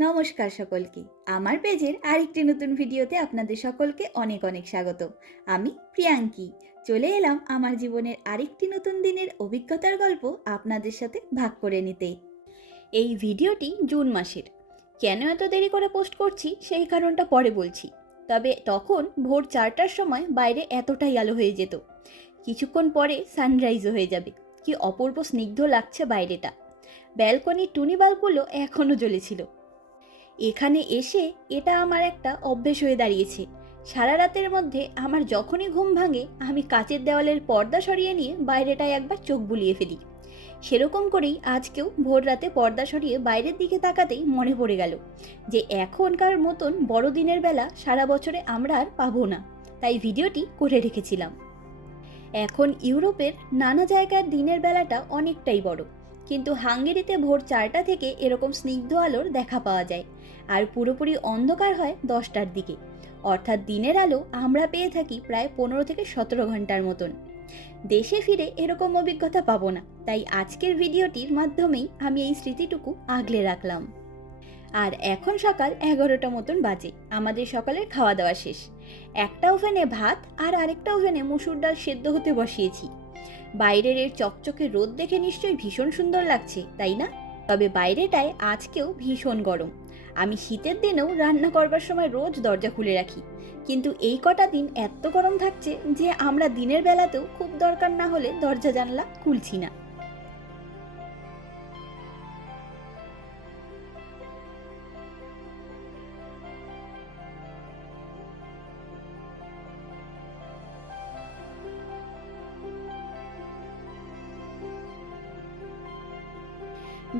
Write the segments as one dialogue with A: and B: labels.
A: নমস্কার সকলকে। আমার পেজের আরেকটি নতুন ভিডিওতে আপনাদের সকলকে অনেক অনেক স্বাগত। আমি প্রিয়াঙ্কি। চলে এলাম আমার জীবনের আরেকটি নতুন দিনের অভিজ্ঞতার গল্প আপনাদের সাথে ভাগ করে নিতে। এই ভিডিওটি জুন মাসের। কেন এত দেরি করে পোস্ট করছি সেই কারণটা পরে বলছি। তবে তখন ভোর চারটার সময় বাইরে এতটাই আলো হয়ে যেত। কিছুক্ষণ পরে সানরাইজও হয়ে যাবে। কি অপূর্ব স্নিগ্ধ লাগছে বাইরেটা। ব্যালকনির টুনি বাল্বগুলো এখনও জ্বলেছিল। এখানে এসে এটা আমার একটা অভ্যেস হয়ে দাঁড়িয়েছে। সারা রাতের মধ্যে আমার যখনই ঘুম ভাঙে, আমি কাচের দেওয়ালের পর্দা সরিয়ে নিয়ে বাইরেটায় একবার চোখ বুলিয়ে ফেলি। সেরকম করেই আজকেও ভোর রাতে পর্দা সরিয়ে বাইরের দিকে তাকাতেই মনে পড়ে গেল যে এখনকার মতন বড়দিনের বেলা সারা বছরে আমরা আর পাবো না, তাই ভিডিওটি করে রেখেছিলাম। এখন ইউরোপের নানা জায়গার দিনের বেলাটা অনেকটাই বড়। কিন্তু হাঙ্গেরিতে ভোর চারটা থেকে এরকম স্নিগ্ধ আলোর দেখা পাওয়া যায়, আর পুরোপুরি অন্ধকার হয় দশটার দিকে। অর্থাৎ দিনের আলো আমরা পেয়ে থাকি প্রায় পনেরো থেকে সতেরো ঘণ্টার মতন। দেশে ফিরে এরকম অভিজ্ঞতা পাবো না, তাই আজকের ভিডিওটির মাধ্যমেই আমি এই স্মৃতিটুকু আগলে রাখলাম। আর এখন সকাল এগারোটা মতন বাজে, আমাদের সকালের খাওয়া দাওয়া শেষ। একটা ওভেনে ভাত আর আরেকটা ওভেনে মুসুর ডাল সেদ্ধ হতে বসিয়েছি। বাইরের এর চকচকে রোদ দেখে নিশ্চয়ই ভীষণ সুন্দর লাগছে, তাই না? তবে বাইরেটায় আজকেও ভীষণ গরম। আমি শীতের দিনেও রান্না করবার সময় রোজ দরজা খুলে রাখি। কিন্তু এই কটা দিন এত গরম থাকছে যে আমরা দিনের বেলাতেও খুব দরকার না হলে দরজা জানলা খুলছি না।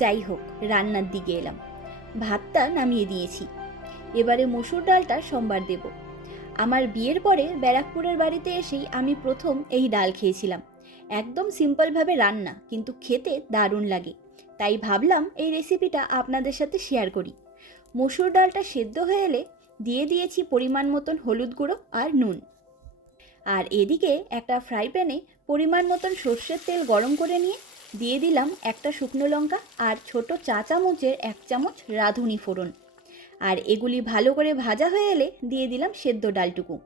A: যাই হোক রান্নার দিকে এলাম। ভাতটা নামিয়ে দিয়েছি। এবারে মসুর ডালটা সোমবার দেব। আমার বিয়ের পরে ব্যারাকপুরের বাড়িতে এসেই আমি প্রথম এই ডাল খেয়েছিলাম। একদম সিম্পলভাবে রান্না, কিন্তু খেতে দারুণ লাগে। তাই ভাবলাম এই রেসিপিটা আপনাদের সাথে শেয়ার করি। মসুর ডালটা সেদ্ধ হয়ে এলে দিয়ে দিয়েছি পরিমাণ মতন হলুদ গুঁড়ো আর নুন। আর এদিকে একটা ফ্রাই প্যানে পরিমাণ মতন সর্ষের তেল গরম করে নিয়ে দিয়ে দিলাম একটা শুকনো লঙ্কা আর ছোট চা চামচের এক চামচ রাঁধুনি ফোড়ন। আর এগুলি ভালো করে ভাজা হয়ে এলে দিয়ে দিলাম সেদ্ধ ডালটুকু।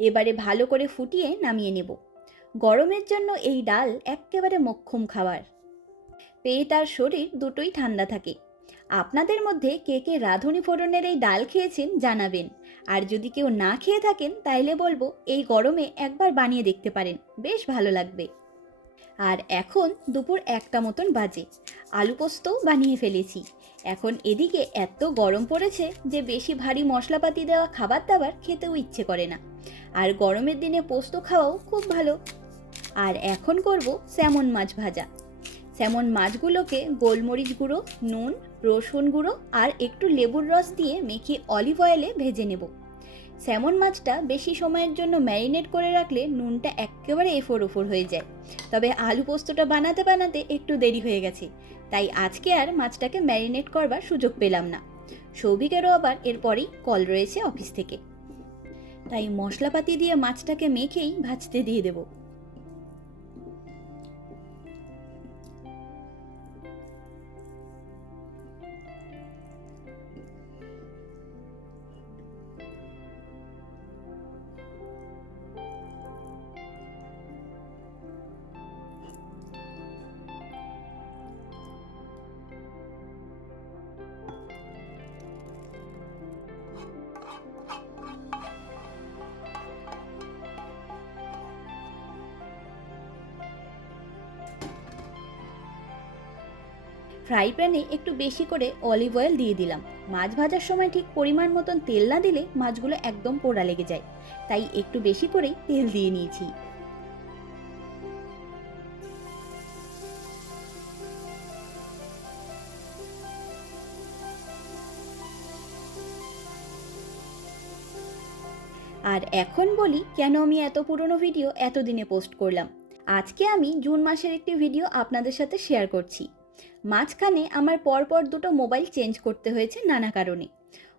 A: এবারে ভালো করে ফুটিয়ে নামিয়ে নেব। গরমের জন্য এই ডাল এক্কেবারে মক্ষম খাবার। পেট আর শরীর দুটোই ঠান্ডা থাকে। আপনাদের মধ্যে কে কে রাঁধুনি ফোড়নের এই ডাল খেয়েছেন জানাবেন। আর যদি কেউ না খেয়ে থাকেন তাইলে বলব এই গরমে একবার বানিয়ে দেখতে পারেন। বেশ ভালো লাগবে। আর এখন দুপুর একটা মতন বাজে। আলু পোস্তও বানিয়ে ফেলেছি। এখন এদিকে এত গরম পড়েছে যে বেশি ভারী মশলাপাতি দেওয়া খাবার দাবার খেতেও ইচ্ছে করে না। আর গরমের দিনে পোস্ত খাওয়াও খুব ভালো। আর এখন করব স্যামন মাছ ভাজা। স্যামন মাছগুলোকে গোলমরিচ গুঁড়ো, নুন, রসুন গুঁড়ো আর একটু লেবুর রস দিয়ে মেখে অলিভ অয়েলে ভেজে নেব। স্যামন মাছটা বেশি সময়ের জন্য ম্যারিনেট করে রাখলে নুনটা একেবারে এফোর ওফোর হয়ে যায়। তবে আলু পোস্তটা বানাতে বানাতে একটু দেরি হয়ে গেছে। তাই আজকে আর মাছটাকে ম্যারিনেট করবার সুযোগ পেলাম না। সৌভিকেরও আবার এরপরেই কল রয়েছে অফিস থেকে। তাই মশলাপাতি দিয়ে মাছটাকে মেখেই ভাজতে দিয়ে দেবো। ফ্রাই প্যানে একটু বেশি করে অলিভ অয়েল দিয়ে দিলাম। মাছ ভাজার সময় ঠিক পরিমাণ মতন তেল না দিলে মাছগুলো একদম পোড়া লেগে যায়। তাই একটু বেশি করেই তেল দিয়ে নিয়েছি। আর এখন বলি কেন আমি এত পুরনো ভিডিও এতদিনে পোস্ট করলাম। আজকে আমি জুন মাসের একটি ভিডিও আপনাদের সাথে শেয়ার করছি। মাঝখানে আমার পরপর দুটো মোবাইল চেঞ্জ করতে হয়েছে নানা কারণে।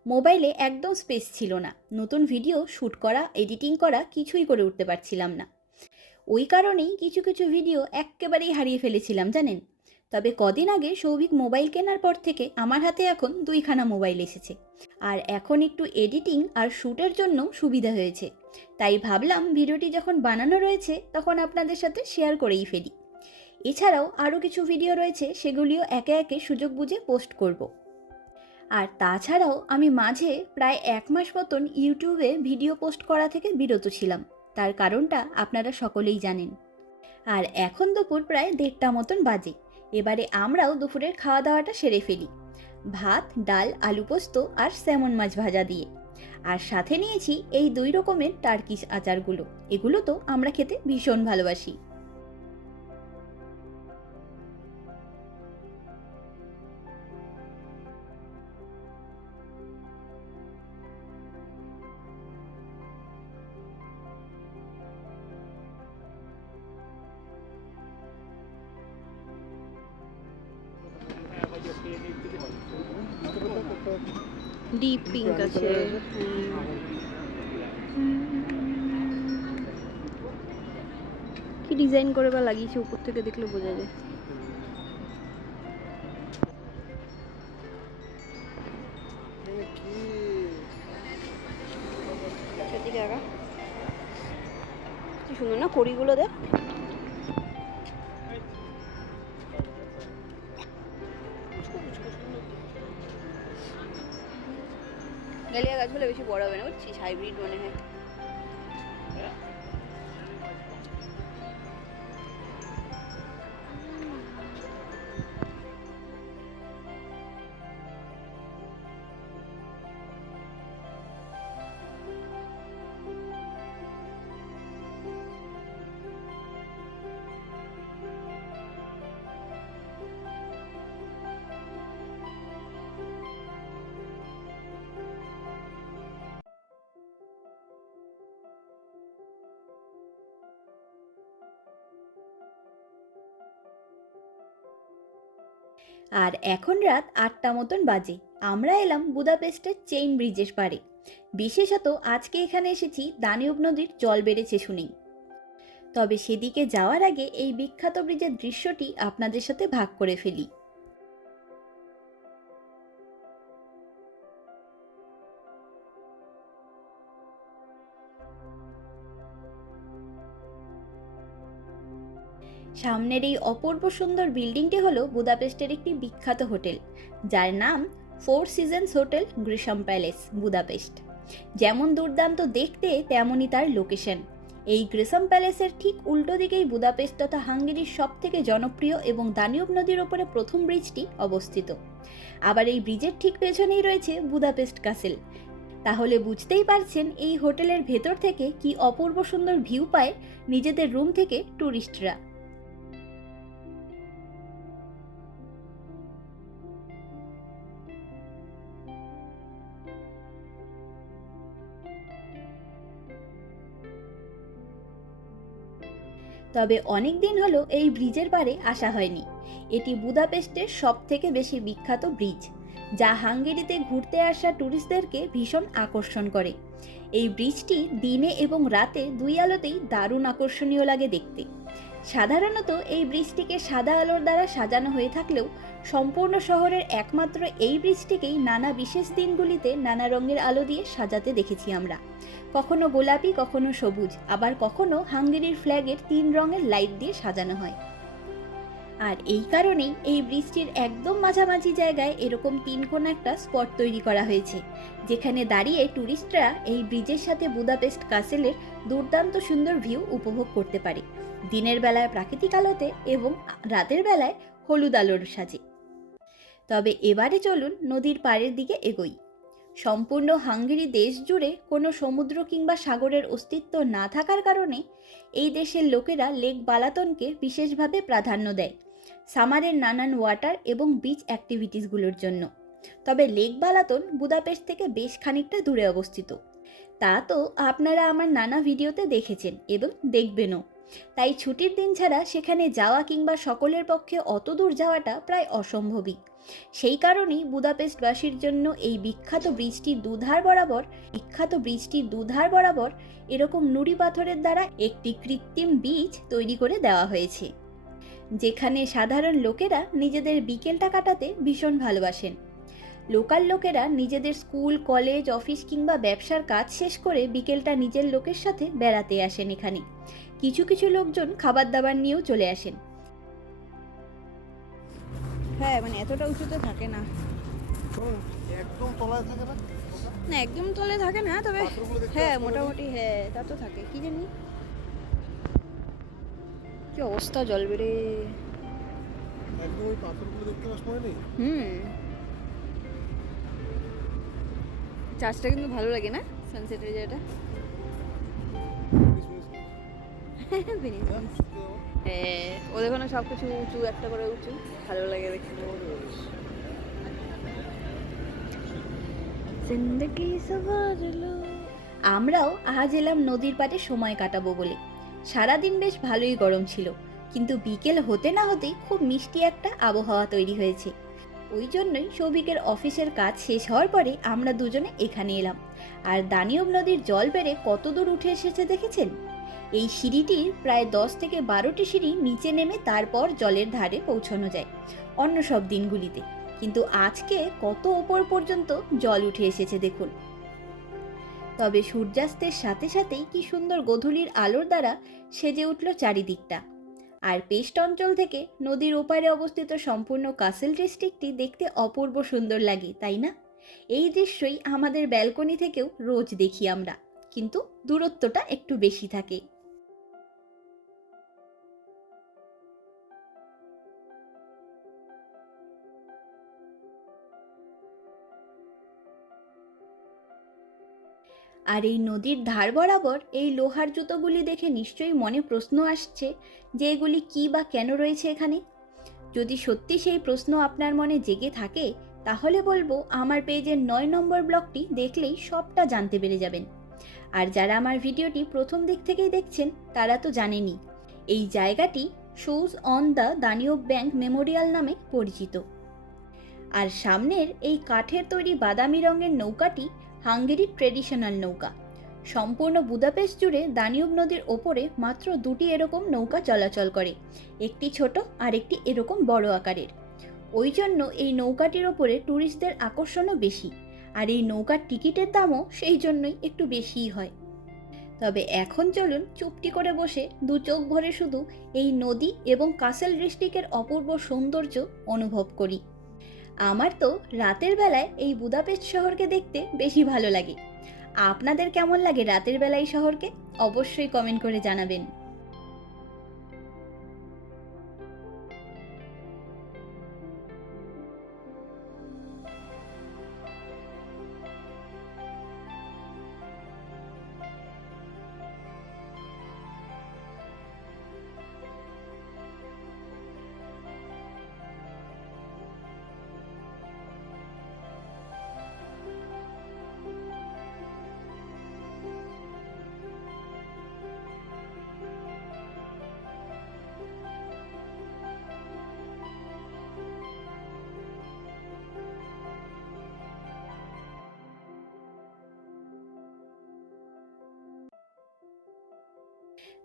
A: মোবাইলে একদম স্পেস ছিল না। নতুন ভিডিও শ্যুট করা, এডিটিং করা কিছুই করে উঠতে পারছিলাম না। ওই কারণেই কিছু কিছু ভিডিও এক্কেবারেই হারিয়ে ফেলেছিলাম, জানেন? তবে কদিন আগে সৌভিক মোবাইল কেনার পর থেকে আমার হাতে এখন দুইখানা মোবাইল এসেছে। আর এখন একটু এডিটিং আর শ্যুটের জন্য সুবিধা হয়েছে। তাই ভাবলাম ভিডিওটি যখন বানানো রয়েছে, তখন আপনাদের সাথে শেয়ার করেই ফেলি। এছাড়াও আরও কিছু ভিডিও রয়েছে, সেগুলিও একে একে সুযোগ বুঝে পোস্ট করব। আর তাছাড়াও আমি মাঝে প্রায় এক মাস মতন ইউটিউবে ভিডিও পোস্ট করা থেকে বিরত ছিলাম। তার কারণটা আপনারা সকলেই জানেন। আর এখন দুপুর প্রায় দেড়টা মতন বাজে। এবারে আমরাও দুপুরের খাওয়া দাওয়াটা সেরে ফেলি। ভাত, ডাল, আলু পোস্ত আর স্যামন মাছ ভাজা দিয়ে। আর সাথে নিয়েছি এই দুই রকমের টার্কিশ আচারগুলো। এগুলো তো আমরা খেতে ভীষণ ভালোবাসি।
B: ডিপ পিঙ্ক আছে। কি ডিজাইন করে বা লাগিয়েছে উপর থেকে দেখলে বোঝা যায়। কি সুন্দর না, কড়িগুলো দেখ। ডালিয়া গাছগুলো বেশি বড় হবে না বুঝছিস? হাইব্রিড মনে হয়।
A: আর এখন রাত আটটা মতন বাজে। আমরা এলাম বুদাপেস্টের চেইন ব্রিজের পারে বিশেষত আজকে এখানে এসেছি দানিউব নদীর জল বেড়েছে শুনেই। তবে সেদিকে যাওয়ার আগে এই বিখ্যাত ব্রিজের দৃশ্যটি আপনাদের সাথে ভাগ করে ফেলি। সামনের এই অপূর্ব সুন্দর বিল্ডিংটি হলো বুদাপেস্টের একটি বিখ্যাত হোটেল, যার নাম four seasons hotel Gresham Palace, Budapest. যেমন দুর্দান্ত দেখতে, তেমনই তার লোকেশন। এই গ্রেসাম প্যালেসের ঠিক উল্টো দিকেই বুদাপেস্ট তথা হাঙ্গেরির সব থেকে জনপ্রিয় এবং দানিউব নদীর ওপরে প্রথম ব্রিজটি অবস্থিত। আবার এই ব্রিজের ঠিক পেছনেই রয়েছে বুদাপেস্ট কাসেল তাহলে বুঝতেই পারছেন এই হোটেলের ভেতর থেকে কি অপূর্ব সুন্দর ভিউ পায় নিজেদের রুম থেকে ট্যুরিস্টরা তবে অনেক দিন হলো এই ব্রিজের পারে আসা হয়নি। এটি বুদাপেস্টের সব থেকে বেশি বিখ্যাত ব্রিজ, যা হাঙ্গেরিতে ঘুরতে আসা ট্যুরিস্টদেরকে ভীষণ আকর্ষণ করে। এই ব্রিজটি দিনে এবং রাতে দুই আলোতেই দারুণ আকর্ষণীয় লাগে দেখতে। সাধারণত এই ব্রিজটিকে সাদা আলোর দ্বারা সাজানো হয়ে থাকলেও সম্পূর্ণ শহরের একমাত্র এই ব্রিজটিকেই নানা বিশেষ দিনগুলিতে নানা রঙের আলো দিয়ে সাজাতে দেখেছি আমরা। কখনো গোলাপি, কখনো সবুজ, আবার কখনো হাঙ্গেরির ফ্ল্যাগের তিন রঙের লাইট দিয়ে সাজানো হয়। আর এই কারণেই এই ব্রিজটির একদম মাঝামাঝি জায়গায় এরকম তিন কোণ একটা স্পট তৈরি করা হয়েছে, যেখানে দাঁড়িয়ে ট্যুরিস্টরা এই ব্রিজের সাথে বুদাপেস্ট কাসেলের দুর্দান্ত সুন্দর ভিউ উপভোগ করতে পারে, দিনের বেলায় প্রাকৃতিক আলোতে এবং রাতের বেলায় হলুদ আলোর সাজে। তবে এবারে চলুন নদীর পাড়ের দিকে এগোই। সম্পূর্ণ হাঙ্গেরি দেশ জুড়ে কোনো সমুদ্র কিংবা সাগরের অস্তিত্ব না থাকার কারণে এই দেশের লোকেরা লেক বালাতনকে বিশেষভাবে প্রাধান্য দেয়, সামারের নানান ওয়াটার এবং বিচ অ্যাক্টিভিটিসগুলোর জন্য। তবে লেক বালাতন বুদাপেস্ট থেকে বেশ খানিকটা দূরে অবস্থিত। তা তো আপনারা আমার নানা ভিডিওতে দেখেছেন এবং দেখবেনও। তাই ছুটির দিন ছাড়া সেখানে যাওয়া কিংবা সকলের পক্ষে অত দূর যাওয়াটা প্রায় অসম্ভবই। সেই কারণেই বুদাপেস্টবাসীর জন্য এই বিখ্যাত ব্রিজটির দুধার বরাবর, বিখ্যাত ব্রিজটির দুধার বরাবর এরকম নুড়ি পাথরের দ্বারা একটি কৃত্রিম বীজ তৈরি করে দেওয়া হয়েছে, যেখানে সাধারণ লোকেরা নিজেদের বিকেলটা কাটাতে ভীষণ ভালোবাসেন। লোকাল লোকেরা নিজেদের স্কুল, কলেজ, অফিস কিংবা ব্যবসার কাজ শেষ করে বিকেলটা নিজের লোকের সাথে বেড়াতে আসেন এখানে। কিছু কিছু লোকজন খাবার দাবার নিয়েও চলে আসেন।
B: হ্যাঁ মানে এতটা উঁচুতে থাকে না।
C: একদম তলায় থাকে না?
B: না একদম তলে থাকে না তবে হ্যাঁ মোটামুটি হ্যাঁ তা তো থাকে। কি জানি? কি অবস্থা জল বেড়ে
C: একদম ওই পাথরগুলো দেখতে পাস মনে নেই
B: হুম। চার্জটা কিন্তু ভালো লাগে না সানসেটের যেটা?
C: হ্যাঁ,
B: হ্যাঁ ওদের ওখানে সব কিছু উঁচু একটা করে উঁচু। ভালো লাগে দেখতে।
A: আমরাও আজ এলাম নদীর পাড়ে সময় কাটাবো বলে। সারাদিন বেশ ভালোই গরম ছিল কিন্তু বিকেল হতে না হতেই খুব মিষ্টি একটা আবহাওয়া তৈরি হয়েছে। ওই জন্যই সৌভিকের অফিসের কাজ শেষ হওয়ার পরে আমরা দুজনে এখানে এলাম। আর দানিয়ব নদীর জল বেড়ে কত দূর উঠে এসেছে দেখেছেন? এই সিঁড়িটির প্রায় দশ থেকে বারোটি সিঁড়ি নিচে নেমে তারপর জলের ধারে পৌঁছানো যায়, অন্য সব দিনগুলিতে। কিন্তু আজকে কত ওপর পর্যন্ত জল উঠে এসেছে দেখুন। তবে সূর্যাস্তের সাথে সাথেই কি সুন্দর গোধূলির আলোর দ্বারা সেজে উঠল চারিদিকটা। আর পেস্ট অঞ্চল থেকে নদীর ওপারে অবস্থিত সম্পূর্ণ কাসেল ডিস্ট্রিক্টটি দেখতে অপূর্ব সুন্দর লাগে, তাই না? এই দৃশ্যই আমাদের ব্যালকনি থেকেও রোজ দেখি আমরা। কিন্তু দূরত্বটা একটু বেশি থাকে। আর এই নদীর ধার বরাবর এই লোহার জুতোগুলি দেখে নিশ্চয়ই মনে প্রশ্ন আসছে যে এগুলি কী বা কেন রয়েছে এখানে। যদি সত্যি সেই প্রশ্ন আপনার মনে জেগে থাকে, তাহলে বলব আমার পেজের নয় নম্বর ব্লগটি দেখলেই সবটা জানতে পেরে যাবেন। আর যারা আমার ভিডিওটি প্রথম দিক থেকেই দেখছেন, তারা তো জানেনই, এই জায়গাটি shoes on the Danube bank memorial নামে পরিচিত। আর সামনের এই কাঠের তৈরি বাদামি রঙের নৌকাটি হাঙ্গেরির ট্রেডিশনাল নৌকা। সম্পূর্ণ বুদাপেস্ট জুড়ে দানিউব নদীর ওপরে মাত্র দুটি এরকম নৌকা চলাচল করে, একটি ছোট আর একটি এরকম বড় আকারের। ওই জন্য এই নৌকাটির ওপরে ট্যুরিস্টদের আকর্ষণও বেশি, আর এই নৌকার টিকিটের দামও সেই জন্যই একটু বেশিই হয়। তবে এখন চলুন চুপটি করে বসে দু চোখ ভরে শুধু এই নদী এবং কাসেল ডিস্ট্রিক্টের অপূর্ব সৌন্দর্য অনুভব করি। আমার তো রাতের বেলায় এই বুদাপেস্ট শহরকে দেখতে বেশি ভালো লাগে। আপনাদের কেমন লাগে রাতের বেলায় এই শহরকে? অবশ্যই কমেন্ট করে জানাবেন।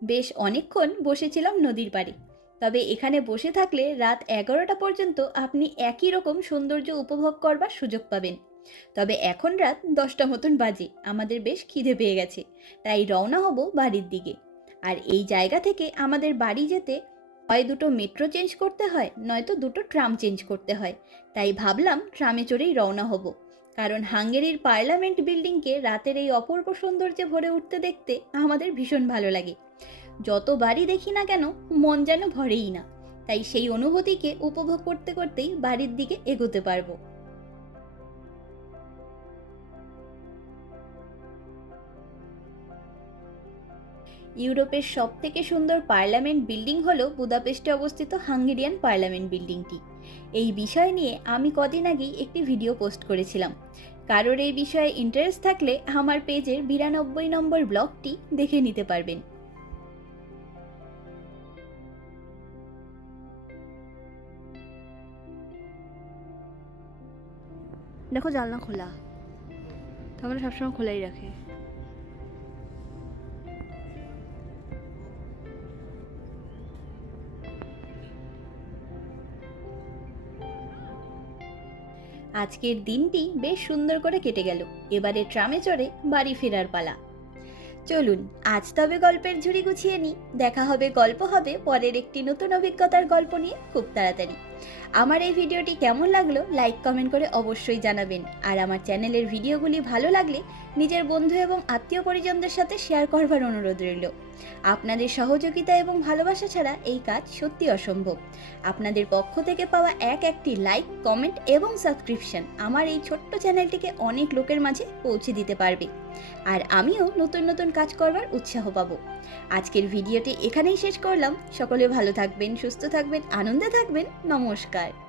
A: বেশ অনেকক্ষণ বসেছিলাম নদীর পাড়ে। তবে এখানে বসে থাকলে রাত এগারোটা পর্যন্ত আপনি একই রকম সৌন্দর্য উপভোগ করবার সুযোগ পাবেন। তবে এখন রাত দশটা মতন বাজে, আমাদের বেশ খিদে পেয়ে গেছে, তাই রওনা হব বাড়ির দিকে। আর এই জায়গা থেকে আমাদের বাড়ি যেতে হয় দুটো মেট্রো চেঞ্জ করতে হয়, নয়তো দুটো ট্রাম চেঞ্জ করতে হয়। তাই ভাবলাম ট্রামে চড়েই রওনা হব। কারণ হাঙ্গেরির পার্লামেন্ট বিল্ডিংকে রাতের এই অপূর্ব সৌন্দর্যে ভরে উঠতে দেখতে আমাদের ভীষণ ভালো লাগে। যতবারই দেখি না কেন, মন যেন ভরেই না। তাই সেই অনুভূতিকে উপভোগ করতে করতেই বাড়ির দিকে এগোতে পারব। ইউরোপের সব থেকে সুন্দর পার্লামেন্ট বিল্ডিং হলো বুদাপেস্টে অবস্থিত হাঙ্গেরিয়ান পার্লামেন্ট বিল্ডিংটি। এই বিষয় নিয়ে আমি কদিন আগেই একটি ভিডিও পোস্ট করেছিলাম। কারোর এই বিষয়ে ইন্টারেস্ট থাকলে আমার পেজের বিরানব্বই নম্বর ব্লগটি দেখে নিতে পারবেন।
B: দেখো জানলা খোলা। তার সবসময় খোলাই রাখে।
A: আজকের দিনটি বেশ সুন্দর করে কেটে গেল। এবারে ট্রামে চড়ে বাড়ি ফেরার পালা। চলুন, আজ তবে গল্পের ঝুড়ি গুছিয়ে নিই। দেখা হবে, গল্প হবে, পরের একটি নতুন অভিজ্ঞতার গল্প নিয়ে খুব তাড়াতাড়ি। আমার এই ভিডিওটি কেমন লাগল লাইক কমেন্ট করে অবশ্যই জানাবেন। আর আমার চ্যানেলের ভিডিওগুলি ভালো লাগলে নিজের বন্ধু এবং আত্মীয় পরিজনদের সাথে শেয়ার করবার অনুরোধ রইল। আপনাদের সহযোগিতা এবং ভালোবাসা ছাড়া এই কাজ সত্যি অসম্ভব। আপনাদের পক্ষ থেকে পাওয়া এক একটি লাইক, কমেন্ট এবং সাবস্ক্রিপশন আমার এই ছোট্ট চ্যানেলটিকে অনেক লোকের মাঝে পৌঁছে দিতে পারবে। আর আমিও নতুন নতুন কাজ করবার উৎসাহ পাবো। আজকের ভিডিওটি এখানেই শেষ করলাম। সকলে ভালো থাকবেন, সুস্থ থাকবেন, আনন্দে থাকবেন। নমস্কার।